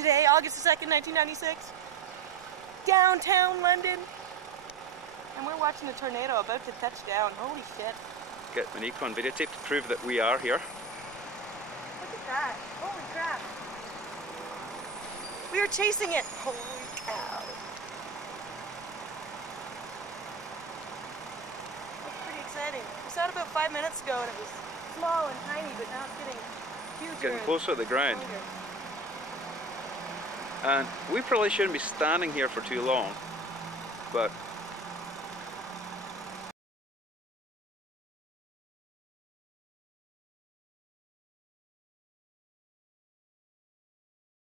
Today, August 2nd, 1996, downtown London. And we're watching a tornado about to touch down. Holy shit. Get an Nikon videotape to prove that we are here. Look at that. Holy crap. We were chasing it. Holy cow. That's pretty exciting. We saw it about 5 minutes ago and it was small and tiny, but now it's getting huger. Getting closer to the ground. Longer. And we probably shouldn't be standing here for too long, but